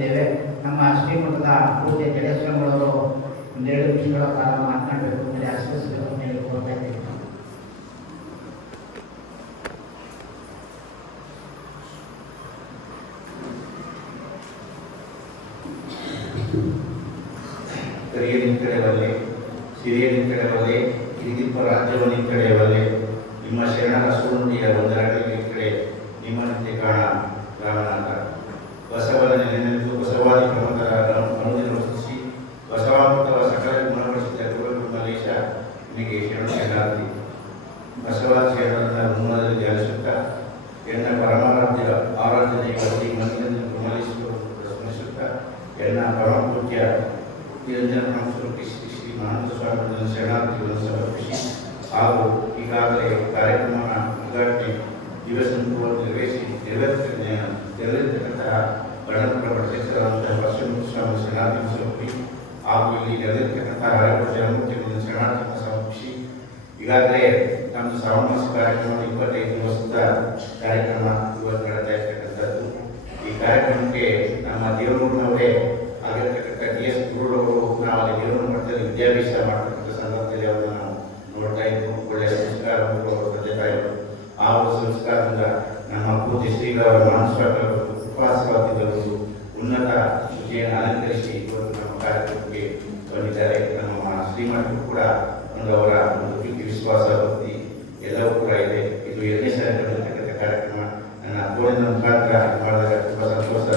ಇದ್ದೇವೆ ನಮ್ಮ ಶ್ರೀಮಠದ ಪೂಜೆ ಜಡೇಶ್ವರಗಳವರು ಒಂದೆರಡು ನಿಮಿಷಗಳ ಕಾಲ ಮಾತನಾಡಬೇಕು. ಅಂದರೆ ಆಶ್ವಸಿಸಬೇಕು ಅಂತ ಹೇಳಿ ಕೋರ್ತಾ ಇದ್ದೇವೆ ಕರಿಯ ನಿಂಕಡೆವಲ್ಲೇ ಸಿರಿಯ ನಿಂಕಡೆವಲ್ಲೇ ಹಿರಿದಿಪ್ಪ ರಾಜ್ಯವ ನಿಂಕಡೆಯವಲ್ಲೇ ನಿಮ್ಮ ಶರಣರ ಸುರುಣಿಯ ಒಂದರಗಳಿಗೆ ಕಡೆ ನಿಮ್ಮನಂತೆ ಕಾಣ ರಾಮನಾಥ ಬಸವನ ನೆನೆದು ಬಸವಾದಿ ಪ್ರಮುಖರ ಅನುದಿನ ವಸಿಸಿ ಬಸವಾಮೃತವ ಸಕಲ ಗುಣಪಡಿಸಿದ ಗುರು ಮಲೇಶ, ನಿಮಗೆ ಶರಣ ಶರಣಾರ್ಥಿ. ಬಸವ ಧ್ಯಾನಿಸುತ್ತಾ ಎನ್ನ ಪರಮಾರಾಧ್ಯ ಆರಾಧನೆಗಾಗಿ ಮನಸ್ಸಿನಲ್ಲಿ ಗುಮಲಿಸುವ ಸ್ಮರಿಸುತ್ತಾ ಎನ್ನ ಪರಮಪೂಜ್ಯ ನಿರಂಜನ ಸ್ವರೂಪಿ ಶ್ರೀ ಮಹಾನಂದ ಸ್ವಾಮಿಗಳನ್ನು ಶರಣಾರ್ಥಿಗಳನ್ನು ಸಮರ್ಪಿಸಿ ಹಾಗೂ ಈಗಾಗಲೇ ಕಾರ್ಯಕ್ರಮ ಉದ್ಘಾಟನೆ ದಿವಸ ನಿರ್ವಹಿಸಿ ನಿರ್ವಹಿಸ ನೆರವೇರ್ತಕ್ಕಂತಹ ಗಣಪುರ ಪಟ್ಟೇಶ್ವರಂತಹ ಪಶ್ಚಿಮ ಸ್ವಾಮಿ ಶರಣಾರ್ಥಿಗಳನ್ನು ಸಮರ್ಪಿ ಹಾಗೂ ಇಲ್ಲಿ ನೆರವೇರ್ತಕ್ಕಂತಹ ಹರಪುರ ಜನಮೂರ್ತಿಗಳನ್ನು ಶರಣಾರ್ಥಿಗಳನ್ನು ಸಮರ್ಪಿಸಿ ಈಗಾಗಲೇ ನಮ್ಮದು ಶ್ರಾವಣ ಕಾರ್ಯಕ್ರಮ ಇಪ್ಪತ್ತೈದು ವರ್ಷದ ಕಾರ್ಯಕ್ರಮ ಇವತ್ತು ನಡೀತಾ ಇರ್ತಕ್ಕಂಥದ್ದು. ಈ ಕಾರ್ಯಕ್ರಮಕ್ಕೆ ನಮ್ಮ ದೇವರೂರಿನವರೇ ಆಗಿರ್ತಕ್ಕಂಥ ಡಿ ಎಸ್ ಗುರುಳವರು ನಾವು ಅಲ್ಲಿ ದೇವರ ಮಟ್ಟದಲ್ಲಿ ವಿದ್ಯಾಭ್ಯಾಸ ಮಾಡತಕ್ಕಂಥ ಸಂದರ್ಭದಲ್ಲಿ ಅವರನ್ನು ನೋಡ್ತಾ ಇದ್ದು ಒಳ್ಳೆಯ ಸಂಸ್ಕಾರ ತಂದೆ ಆ ಸಂಸ್ಕಾರದಿಂದ ನಮ್ಮ ಪೂಜ್ಯ ಶ್ರೀಗಳ ಮಾನಸ್ವಾಮಿಗಳು ಉಪವಾಸವಾಗಿದ್ದವರು ಉನ್ನತ ಶುಚಿಯನ್ನು ಅಲಂಕರಿಸಿ ಇವತ್ತು ನಮ್ಮ ಕಾರ್ಯಕ್ರಮಕ್ಕೆ ಬಂದಿದ್ದಾರೆ ನಮ್ಮ ಶ್ರೀಮಠಕ್ಕೂ ಕೂಡ ಒಂದು ಅವರ ಒಂದು ಪ್ರೀತಿ ವಿಶ್ವಾಸ ಭಕ್ತಿ ಎಲ್ಲವೂ ಕೂಡ ಇದೆ ಇದು ಎರಡನೇ ಸಾರಿ ನಡೆದಿರ್ತಕ್ಕಂಥ ಕಾರ್ಯಕ್ರಮ ನನ್ನ ಫೋನಿನ ಮುಖಾಂತರ ಮಾಡಿದಾಗ ತುಂಬ ಸಂತೋಷ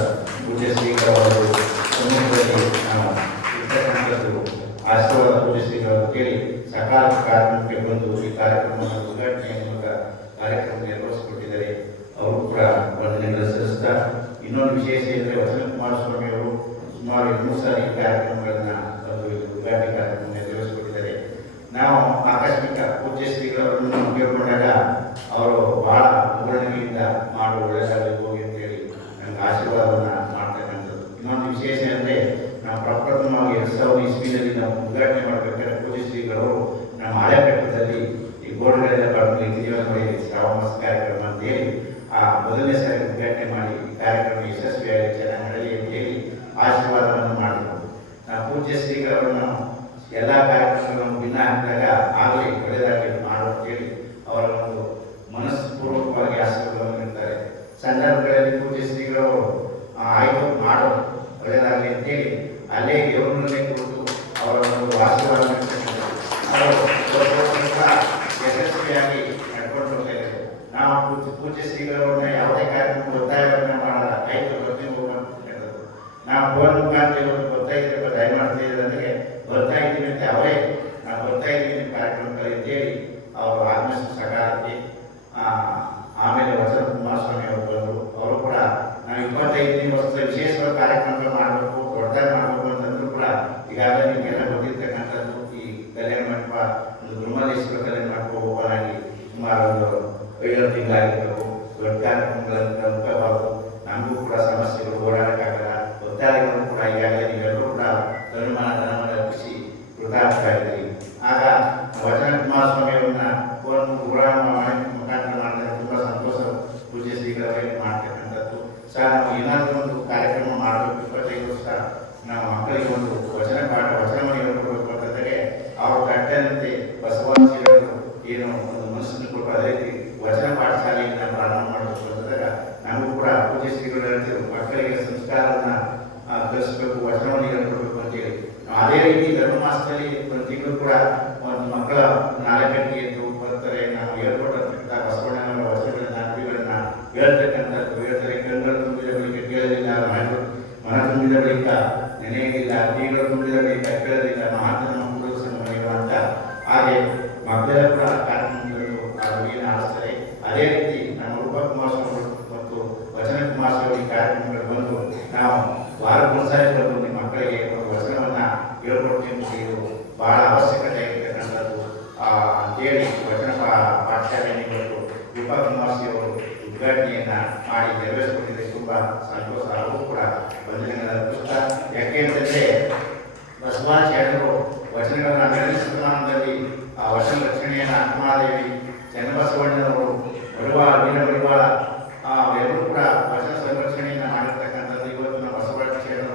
ಪೂಜ್ಯ ಶ್ರೀಗಳವರು ಸಮ್ಮುಖದಲ್ಲಿ ನಾವು ಇರ್ತಕ್ಕಂಥದ್ದು ಆಶೀರ್ವಾದ ಪೂಜ್ಯ ಶ್ರೀಗಳು ಕೇಳಿ ಸಕಾಲ ಕಾರ್ಯಕ್ರಮಕ್ಕೆ ಬಂದು ಈ ಕಾರ್ಯಕ್ರಮವನ್ನು ಉದ್ಘಾಟನೆಯ ಮೂಲಕ ಕಾರ್ಯಕ್ರಮ ನಿರ್ವಹಿಸಿಕೊಟ್ಟಿದ್ದಾರೆ ಅವರು ಕೂಡ ವಂದನೆಗಳನ್ನು ಸಲ್ಲಿಸ್ತಾ ಇನ್ನೊಂದು ವಿಶೇಷ ಎಂದರೆ ವಸಂತ ಕುಮಾರಸ್ವಾಮಿ ಅವರು ಸುಮಾರು ಇನ್ನೂ ಸಾರಿ ಕಾರ್ಯಕ್ರಮಗಳನ್ನು ಒಂದು ಉದ್ಘಾಟನೆ ಕಾರ್ಯಕ್ರಮ ನೆರವೇರಿಸಿಕೊಟ್ಟಿದ್ದಾರೆ ನಾವು ಆಕಸ್ಮಿಕ ಪೂಜ್ಯ ಶ್ರೀಗಳವರನ್ನು ಕೇಳಿಕೊಂಡಾಗ ಅವರು ಬಹಳ ವಿವರಣೆಯಿಂದ ಮಾಡುವ ಒಳ್ಳೆಯದಾಗಬೇಕು ಹೋಗಿ ಅಂತೇಳಿ ನನಗೆ ಆಶೀರ್ವಾದವನ್ನು ಮಾಡ್ತಕ್ಕಂಥದ್ದು ಇನ್ನೊಂದು ವಿಶೇಷ ಅಂದರೆ ನಾವು ಪ್ರಪ್ರಥಮವಾಗಿ ಎರಡು ಸಾವಿರದ ಇಸ್ವಿನಲ್ಲಿ ನಾವು ಉದ್ಘಾಟನೆ ಮಾಡಬೇಕಾದ್ರೆ ಪೂಜ್ಯ ಶ್ರೀಗಳವರು ನಮ್ಮ ಹಳೆ ಬೆಟ್ಟದಲ್ಲಿ ಈ ಗೋಡೆಗಳೆಲ್ಲ ಇತಿಹಾಸ ಮಾಡಿ ಶ್ರಾವಣ ಕಾರ್ಯಕ್ರಮ ಅಂತ ಹೇಳಿ ಆ ಮೊದಲನೇ ಸಾರಿ ಉದ್ಘಾಟನೆ ಮಾಡಿ ಕಾರ್ಯಕ್ರಮ ಯಶಸ್ವಿಯಾಗಿ ಚೆನ್ನಾಗಿ ನಡೆಯಲಿ ಅಂತ ಹೇಳಿ ಆಶೀರ್ವಾದವನ್ನು ಮಾಡಿದರು ನಾವು ಪೂಜ್ಯ ಶ್ರೀಗಳವರನ್ನು ಎಲ್ಲ ಕಾರ್ಯಕ್ರಮಗಳನ್ನು ಭಿನ್ನ ಹಾಕಿದಾಗ ಆಗಲಿ ಒಳ್ಳೆಯದಾಗಲಿ ಮಾಡು ಅಂತೇಳಿ ಅವರ ಒಂದು ಮನಸ್ಪೂರ್ವಕವಾಗಿ ಆಶೀರ್ವಾದವನ್ನು ನೀಡ್ತಾರೆ ಸಂದರ್ಭಗಳಲ್ಲಿ ಪೂಜ್ಯ ಶ್ರೀಗಳು ಆ, ಆಯ್ತು ಮಾಡು ಒಳ್ಳೆಯದಾಗಲಿ ಅಂತೇಳಿ ಅಲ್ಲೇ ದೇವರನ್ನೇ ಕುರಿತು ಅವರ ಒಂದು ಆಶೀರ್ವಾದ ಯಶಸ್ವಿಯಾಗಿ ನಡ್ಕೊಂಡು ಹೋಗ್ತಾ ಇದ್ದಾರೆ ನಾವು ಪೂಜೆ ಶ್ರೀಗಳವರನ್ನ ಯಾವುದೇ ಕಾರ್ಯಕ್ರಮ ಒತ್ತಾಯವನ್ನ ಮಾಡಲ್ಲ. ರೈತರು ಹೇಳೋದು ನಾವು ಫೋನ್ ಮುಖಾಂತರ ಇವತ್ತು ಬರ್ತಾ ಇದ್ದೀರಪ್ಪ ದಯಮಾಡ್ತಾ ಅಂದರೆ ಬರ್ತಾ ಇದ್ದೀನಿ ಅಂತ ಅವರೇ ನಾವು ಬರ್ತಾ ಇದ್ದೀವಿ ನಿಮ್ಮ ಕಾರ್ಯಕ್ರಮದಲ್ಲಿ ಅಂತೇಳಿ ಅವರು ಆತ್ಮೀಯ ಸಕಾರಕ್ಕೆ ಕೃತಾರ್ಥರಾಗಿದ್ದೀರಿ ಆಗ ವಚನ ಕುಮಾರಸ್ವಾಮಿ ಅವರನ್ನ ಫೋನ್ ಪುರಾಣ ಮುಖಾಂತರ ಮಾಡಿದಾಗ ತುಂಬ ಸಂತೋಷ ಪೂಜೆ ಶ್ರೀಗಳವರೇ ಮಾಡ್ತಕ್ಕಂಥದ್ದು. ಸರ್, ನಾವು ಏನಾದರೂ ಒಂದು ಕಾರ್ಯಕ್ರಮ ಮಾಡಬೇಕು. ಇಪ್ಪತ್ತೈದು ವರ್ಷ ನಮ್ಮ ಮಕ್ಕಳಿಗೆ ಒಂದು ವಚನ ಪಾಠ ವಚನವನ್ನು ಹೇಳ್ಕೊಡ್ಬೇಕು ಅಂತಂದರೆ ಅವ್ರ ಕಟ್ಟದಂತೆ ಬಸವಾದ ಶರಣರು ಏನು ಒಂದು ಮನಸ್ಸನ್ನು ಕೊಟ್ಟು ಅದೇ ರೀತಿ ರೂಪ ಕುಮಾರಸ್ವಾಮಿ ಅವರು ಉದ್ಘಾಟನೆಯನ್ನ ಮಾಡಿ ನೆರವೇರಿಸಿಕೊಂಡಿದೆ ತುಂಬಾ ಸಂತೋಷ ಹಾಗೂ ಕೂಡ ವಂದನೆಗಳ ಅರ್ಪಿಸ್ತಾ ಯಾಕೆ ಅಂತಂದ್ರೆ ಬಸವಾದ ಶರಣರು ವಚನಗಳನ್ನ ಹನ್ನೆರಡನೇ ಶತಮಾನದಲ್ಲಿ ಆ ವಚನ ರಕ್ಷಣೆಯನ್ನು ಅಕ್ಕಮಹಾದೇವಿ ಚನ್ನಬಸವಣ್ಣನವರು ಬರುವ ವೀರ ಮಡಿವಾಳ ಆ ಎಲ್ಲರೂ ಕೂಡ ವಚನ ಸಂರಕ್ಷಣೆಯನ್ನು ಮಾಡಿರ್ತಕ್ಕಂಥದ್ದು ಇವತ್ತು ನಮ್ಮ ಬಸವಣ್ಣ ಶರಣ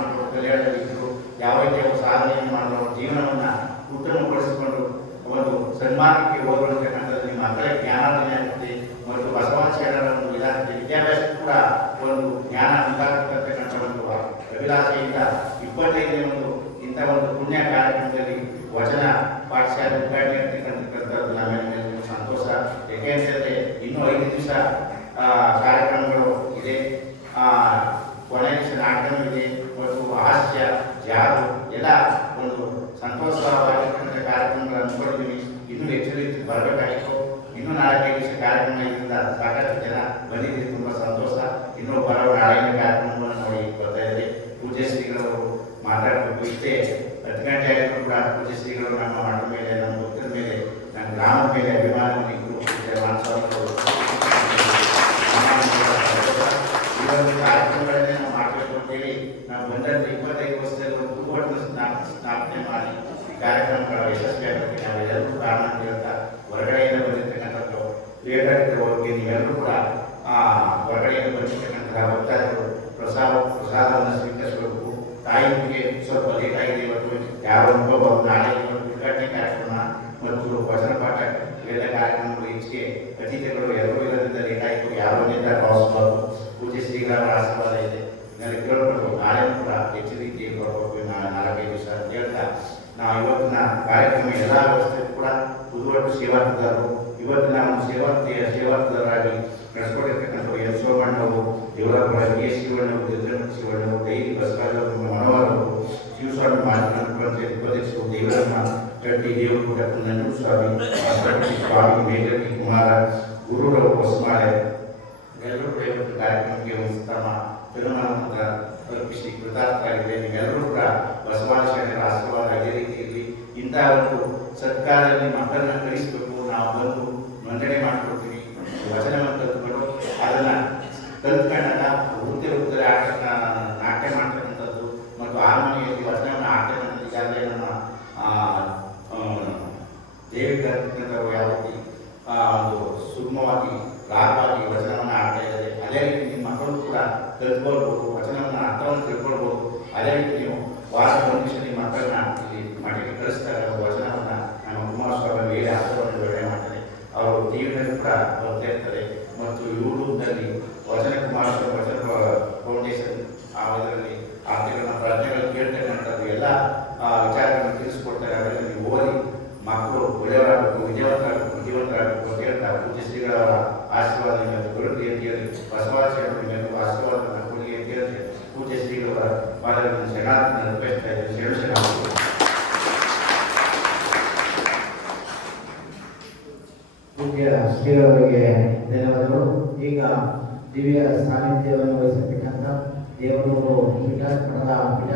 ಮಾಡಿದ್ರು ಕಲ್ಯಾಣದಲ್ಲಿ ಇದ್ರು ಯಾವ ರೀತಿಯ ಸಾಧನೆಯನ್ನು ಮಾಡಲು ಅವ್ರ ಜೀವನವನ್ನು ಉತ್ತಮಗೊಳಿಸಿಕೊಂಡು ಒಂದು ಸನ್ಮಾನಕ್ಕೆ ಹೋಗುವಂತಕ್ಕಂಥದ್ದು ನಿಮ್ಮ ಮಕ್ಕಳ ಜ್ಞಾನಾರ್ಜನೆ ಆಗುತ್ತೆ. ಮತ್ತು ಒಂದು ವಿಧಾನದಲ್ಲಿ ವಿದ್ಯಾಭ್ಯಾಸ ಕೂಡ ಒಂದು ಜ್ಞಾನ ಉಂಟಾಗತಕ್ಕಂಥ ಒಂದು ಅಭಿಲಾಷೆಯಿಂದ ಇಪ್ಪತ್ತೈದನೇ ಒಂದು ಇಂಥ ಒಂದು ಪುಣ್ಯ ಕಾರ್ಯಕ್ರಮದಲ್ಲಿ ವಚನ, ಪಾಠಶಾಲೆ ಉದ್ಘಾಟನೆ ಇರ್ತಕ್ಕಂಥದ್ದು ಸಂತೋಷ. ಏಕೆಂತಂದರೆ ಇನ್ನೂ ಐದು ದಿವಸ ಆ, ಕಾರ್ಯಕ್ರಮಗಳು ಇದೆ ಆ, ಕೊನೆಯ ದಿವಸ ನಾಟಕ ಇದೆ ಮತ್ತು ಹಾಸ್ಯ ಜಾರು ಎಲ್ಲ ಒಂದು ಸಂತೋಷವಾಗಿರ್ತಕ್ಕಂಥ ಕಾರ್ಯಕ್ರಮಗಳನ್ನು ಅಂದ್ಕೊಂಡಿದ್ದೀವಿ ಇನ್ನೂ ಹೆಚ್ಚು ಹೆಚ್ಚು ಬರಬೇಕಾಗಿತ್ತು. ಇನ್ನೂ ನಾಲ್ಕೈದು ದಿವಸ ಕಾರ್ಯಕ್ರಮ ಸಾಕಷ್ಟು ಜನ ಬಂದಿದ್ದೀವಿ ತುಂಬ ಸಂತೋಷ. ಇನ್ನೂ ಬರೋ ನಾಳೆ ಕಾರ್ಯಕ್ರಮವನ್ನು ನೋಡಿ ಬರ್ತಾ ಇದ್ದಾರೆ ಪೂಜೆ ಶ್ರೀಗಳವರು ಮಾತಾಡಬೇಕು ಇಷ್ಟೇ ಹತ್ತು ಗಂಟೆ ಆಗಿದ್ರು ಕೂಡ ಪೂಜ್ಯ ಶ್ರೀಗಳು ನಮ್ಮ ಮಠದ ಮೇಲೆ, ನಮ್ಮ ಭಕ್ತರ ಮೇಲೆ, ನಮ್ಮ ಗ್ರಾಮದ ಮೇಲೆ ಅಭಿಮಾನವನ್ನು ಇಟ್ಟು ಪೂಜ್ಯ ಮಾನಸ್ವಾಮಿಗಳು ಈ ಒಂದು ಕಾರ್ಯಕ್ರಮಗಳನ್ನೇ ನಾವು ಮಾಡಬೇಕು ಅಂತೇಳಿ ನಾವು ಬಂದಂತ ಇಪ್ಪತ್ತೈದು ವರ್ಷದಲ್ಲಿ ಒಂದು ತುಂಬಟ್ಟು ಸ್ಥಾಪನೆ ಮಾಡಿ ಈ ಕಾರ್ಯಕ್ರಮಗಳ ಯಶಸ್ವಿಯಾಗಕ್ಕೆ ನಾವೆಲ್ಲರೂ ಕಾರಣ ಅಂತ ಹೇಳ್ತಾ, ಹೊರಗಡೆಯಿಂದ ಬಂದಿರತಕ್ಕಂಥದ್ದು ಕ್ರಿಯೇಟರ್ಗಳಿಗೆ ನೀವೆಲ್ಲರೂ ಕೂಡ ಹೊರಗಡೆಯಿಂದ ಬಂದಿರತಕ್ಕಂತಹ ಭಕ್ತಾದಿಗಳು ಪ್ರಸಾದ, ಪ್ರಸಾದವನ್ನು ಸ್ವೀಕರಿಸಬೇಕು. ತಾಯಿಗೆ ಸ್ವಲ್ಪ ಲೇಟ್ ಆಗಿದೆ ಇವತ್ತು ಯಾವ ನಾಳೆ ಉದ್ಘಾಟನೆ ಕಾರ್ಯಕ್ರಮ ಮತ್ತು ವಚನ ಪಾಠ ಇವೆಲ್ಲ ಕಾರ್ಯಕ್ರಮಗಳು ಹೆಚ್ಚಿಗೆ, ಅತಿಥಿಗಳು ಎಲ್ಲರೂ ಇರೋದ್ರಿಂದ ಲೇಟ್ ಆಯಿತು ಯಾರು ನಿಂದ ಭಾವಿಸ್ಬಾರ್ದು ಪೂಜೆ ಶ್ರೀಗಳ ಆಶೀರ್ವಾದ ಇದೆ ನನಗೆ ಕೇಳ್ಬೇಕು ನಾಳೆ ಕೂಡ ಹೆಚ್ಚು ರೀತಿಯಲ್ಲಿ ಬರಬೇಕು ನಾಳೆ ನಾಲ್ಕೈದು ದಿವಸ ಅಂತ ಹೇಳ್ತಾ ನಾವು ಇವತ್ತಿನ ಕಾರ್ಯಕ್ರಮ ಎಲ್ಲ ವ್ಯವಸ್ಥೆ ಕೂಡ ಪುದುವಟ್ಟು ಇವತ್ತಿನ ಒಂದು ಸೇವಾರ್ಥಿ ಸೇವಾರ್ಥಿದಾರರಾಗಿ ನಡೆಸ್ಕೊಂಡಿರ್ತಕ್ಕಂಥ ಎನ್ ಸೋಮಣ್ಣವರು ದೇವರಾಪುರ ಎಸ್ ಶಿವಣ್ಣವರು ದುರ್ಗಣ್ಣ ಶಿವಣ್ಣವರು ಡೈಲಿ ಬಸವರಾಜವರು ಮನೋಹರವರು ಶಿವಸ್ವಾಮಿ ಮಾತನಾಡ ಪಂಚಾಯತ್ ಉಪಾಧ್ಯಕ್ಷರು ದೇವರಮ್ಮ ಚಟ್ಟಿ ದೇವರಗುಡ ನಂಜು ಸ್ವಾಮಿ ಅಷ್ಟಪತಿ ಸ್ವಾಮಿ ಮೇಘಟಿ ಕುಮಾರ, ಗುರುರವರು ಹೊಸಮಾಳೆ ಎಲ್ಲರೂ ಕೂಡ ಇವತ್ತು ಕಾರ್ಯಕ್ರಮಕ್ಕೆ ಒಂದು ತಿರುಮಲ ತಲುಪಿಸಿ ಕೃತಾರ್ಥರಾಗಿದೆ ನೀವೆಲ್ಲರೂ ಕೂಡ ಅದೇ ಇಂತಹ ಒಂದು ಸರ್ಕಾರದಲ್ಲಿ ಮಕ್ಕಳನ್ನ ಕಲಿಸಬೇಕು ನಾವು ಬಂದು ನೋಂದಣಿ ಮಾಡ್ಕೊಡ್ತೀನಿ. ವಚನವನ್ನು ಕಲ್ತ್ಕೊಂಡು ಅದನ್ನ ಕಲ್ತ್ಕೊಂಡಾಗ ವೃತ್ತಿ ವೃತ್ತಿ ಆಟ ನಾಟ್ಯ ಮಾಡ್ತಕ್ಕಂಥದ್ದು ಮತ್ತು ಹಾರ್ಮೋನಿಯಲ್ಲಿ ವಚನವನ್ನು ಈಗಾಗಲೇ ನಮ್ಮ ಆ, ಆ, ದೇವಿ ಕಲ್ತ್ಕೊಂಡವರು ಯಾವ ರೀತಿ ಒಂದು ಸುಗಮವಾಗಿ ರಾಗವಾಗಿ ವಚನವನ್ನು ಆಡ್ತಾ ಇದ್ದಾರೆ ಅದೇ ರೀತಿ ನಿಮ್ಮ ಮಕ್ಕಳು ಕೂಡ ಕಲ್ತ್ಕೊಳ್ಬೋದು ವಚನವನ್ನು ಅರ್ಥವನ್ನು ತಿಳ್ಕೊಳ್ಬೋದು ಅದೇ ರೀತಿ ನೀವು ವಾರ ನಿಮಿಷ ನಿಮ್ಮ ಮಕ್ಕಳನ್ನ ಇಲ್ಲಿ ಮಾಡಿ ಕಳಿಸ್ತಾರೆ ಒಂದು ವಚನವನ್ನು ನಮ್ಮ ಕುಮಾರಸ್ವಾಮಿ ಹೇಳಿ ಅರ್ಥವನ್ನು ವಿವರಣೆ ಮಾಡ್ತಾರೆ ಅವರು ಟಿವಿನಲ್ಲಿ ಕೂಡ ಬರ್ತಾ ಇರ್ತಾರೆ ಮತ್ತು ಯೂಟ್ಯೂಬ್ನಲ್ಲಿ ವಚನ ಕುಮಾರಸ್ವಾಮಿ ವಚನ ಫೌಂಡೇಶನ್ ಆ ಇದರಲ್ಲಿ ಆರ್ಥಿಕ ಪ್ರಜ್ಞೆಗಳನ್ನು ಕೇಳ್ತಕ್ಕಂಥದ್ದು ಎಲ್ಲ ಆ, ವಿಚಾರಗಳನ್ನು ತಿಳಿಸ್ಕೊಡ್ತಾರೆ ಅದರಲ್ಲಿ ಓದಿ ಮಕ್ಕಳು ಒಳ್ಳೆಯವರಾಗಬೇಕು ವಿಜಯವಂತರಾಗಬೇಕು ಬುದ್ಧಿವಂತರಾಗಬೇಕು ಅಂತ ಹೇಳ್ತಾ ಪೂಜ್ಯ ಶ್ರೀಗಳವರ ಆಶೀರ್ವಾದ ನಿಮಗೆ ದೊರಕಲಿ ಅಂತ ಹೇಳಿ ಬಸವಾದ ಶರಣರು ನಿಮಗೆ ಆಶೀರ್ವಾದವನ್ನು ಕೊಡಲಿ ಅಂತ ಹೇಳಿದ್ರೆ ಪೂಜ್ಯ ಶ್ರೀಗಳವರ ಪೂಜ್ಯ ಶ್ರೀಗಳವರಿಗೆ ಧನ್ಯವಾದಗಳು. ಈಗ ದಿವ್ಯ ಸಾನ್ನಿಧ್ಯವನ್ನು ವಹಿಸತಕ್ಕಂಥ ದೇವರು ಪೀಠ ಮಠದ ಪೀಠ